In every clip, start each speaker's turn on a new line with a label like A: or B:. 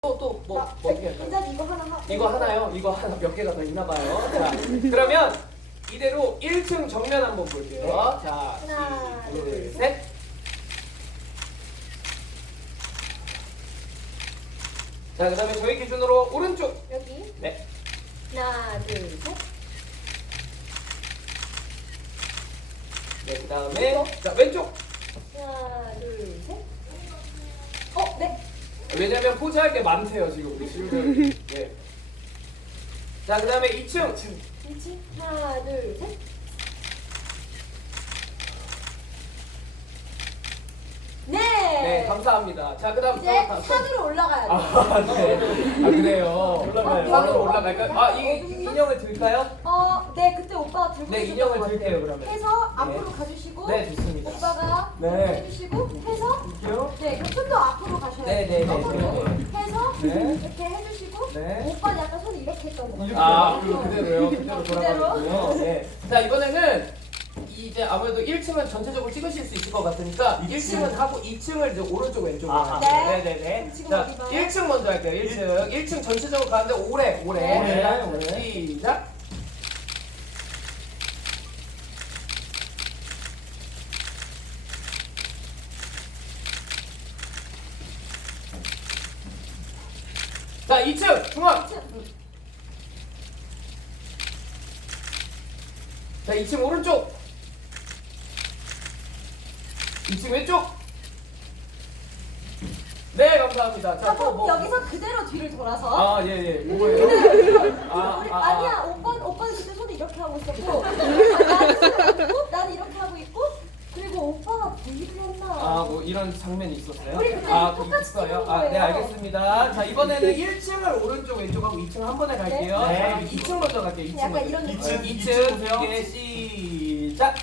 A: 뭐 어떻게 할까요?
B: 일단 이거 하나 하.
A: 이거 하나요? 이거 하나 몇 개가 더 있나 봐요. 자, 그러면 이대로 1층 정면 한번 볼게요. 자,
B: 하나,
A: 둘, 셋. 자, 그다음에 저희 기준으로 오른쪽.
B: 여기.
A: 네.
B: 하나, 둘, 셋.
A: 네, 그다음에 자, 왼쪽.
B: 하나, 둘, 셋. 네.
A: 왜냐면 포즈할 게 많대요, 지금 우리 친구들. 네. 자, 그다음에 2층.
B: 그렇지. 하나, 둘, 셋. 네.
A: 네, 감사합니다. 자, 그다음
B: 이제 산으로 올라가야 돼.
A: 아, 네. 아, 그래요.
C: 올라가요.
A: 산으로 올라갈까요? 아, 이 인형을 들까요?
B: 네, 그때 오빠가 들고
A: 네,
B: 있었던
A: 인형을
B: 것 같아요.
A: 들게요, 그러면.
B: 해서 앞으로 가주시고.
A: 네, 좋습니다.
B: 오빠가
A: 네.
B: 해주시고 해서.
A: 볼게요.
B: 네, 그럼 좀 더 앞으로 가셔야
A: 네,
B: 돼요.
A: 네, 네,
B: 옆으로
A: 네,
B: 해서
A: 네.
B: 이렇게 해주시고.
A: 네.
B: 오빠는 약간 손이 이렇게 했던 거.
A: 아, 그대로요. 그대로
B: 그대로?
A: 돌아가고요. 네. 자, 이번에는 이제 아무래도 1층은 전체적으로 찍으실 수 있을 것 같으니까 1층은 하고 2층을 이제 오른쪽 왼쪽으로
C: 아,
A: 할게요.
B: 네.
A: 네네네.
B: 그럼 지금
A: 자,
B: 어디 봐요?
A: 1층 먼저 할게요. 1층. 1층 전체적으로 가는데 오래.
B: 네.
A: 자,
C: 오래.
A: 시작. 자, 2층 중앙. 자, 2층 오른쪽. 2층 왼쪽. 네, 감사합니다. 자, 또 뭐.
B: 여기서 그대로 뒤를 돌아서.
A: 아, 예, 예. 뭐예요?
B: 아니야, 오빠는 그때 손을 이렇게 하고 있었고, 나는 손을 얹고, 나는 이렇게 하고 있고, 그리고 오빠가 V를 했나?
A: 아, 뭐 이런 장면이 있었어요?
B: 우리 그때
A: 아,
B: 똑같이
A: 있어요?
B: 찍은
A: 아, 네,
B: 거예요.
A: 알겠습니다. 자, 이번에는 1층을 오른쪽, 왼쪽하고 2층 한 번에 갈게요.
C: 네.
A: 자, 2층 먼저 갈게요. 2층
B: 약간
A: 먼저.
B: 이런 느낌.
A: 2층
C: 보세요.
A: 네, 시작.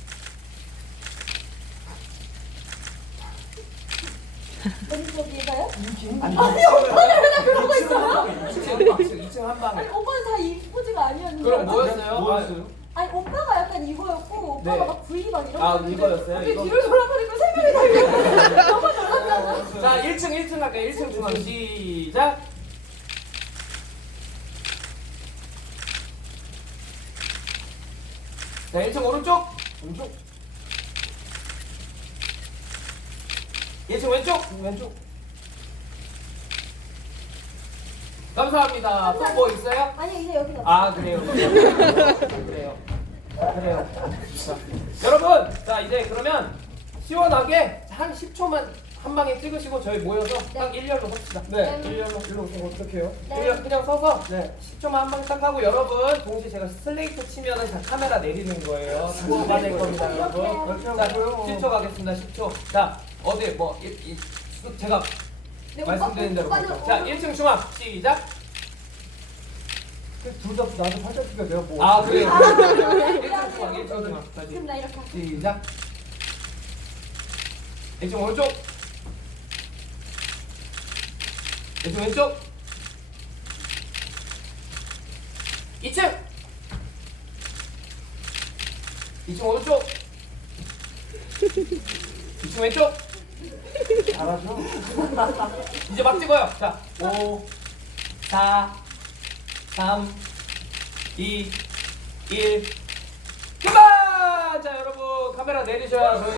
B: 왼쪽이가요?
A: 아니,
B: 그러고 있어요?
A: 2층 한 방에.
B: 아니, 오빠는 다 이 포즈가 아니었는데.
A: 그럼 뭐였어요?
C: 뭐였어요?
B: 아니, 오빠가 약간 이거였고, 오빠가
A: 네.
B: 막 V 막 이런
A: 아,
B: 거
A: 이거였어요?
B: 근데
A: 이거?
B: 뒤를 돌아보니까 세 명이 다 이러고 너무 놀랐잖아.
A: 자, 1층 갈게요. 1층 중앙 시작. 자, 1층 오른쪽. 1층 왼쪽. 감사합니다. 또 뭐 있어요?
B: 아니, 이제 여기
A: 아, 그래요. 그래요. 자, 여러분, 자 이제 그러면 시원하게 한 10초만 한 방에 찍으시고 저희 모여서 딱 일렬로 섭시다.
B: 네.
A: 일렬로 어떻게 해요?
B: 네.
A: 일렬 그냥 서서 10초만 한 방에 딱 하고 여러분 동시에 제가 슬레이트 치면은 자, 카메라 내리는 거예요. 그거 받을 겁니다, 여러분. 자, 10초 가겠습니다. 10초. 자, 어디 뭐 제가
B: 네,
A: 말씀드린 대로
B: 오빠는
A: 볼게요. 자, 1층 중앙 시작.
C: 둘다 나도 팔자 끼가 내가 뭐.
A: 아, 그래요.
B: 아,
A: 1층 중앙, 1층 중앙까지.
B: 그럼 나 이렇게 할게.
A: 시작. 1층 오른쪽. 1층 왼쪽. 2층. 2층 오른쪽. 2층 왼쪽.
C: 잘하죠?
A: 이제 막 찍어요. 자, 5, 4, 3, 2, 1. 그만! 자, 여러분 카메라 내리셔야 저희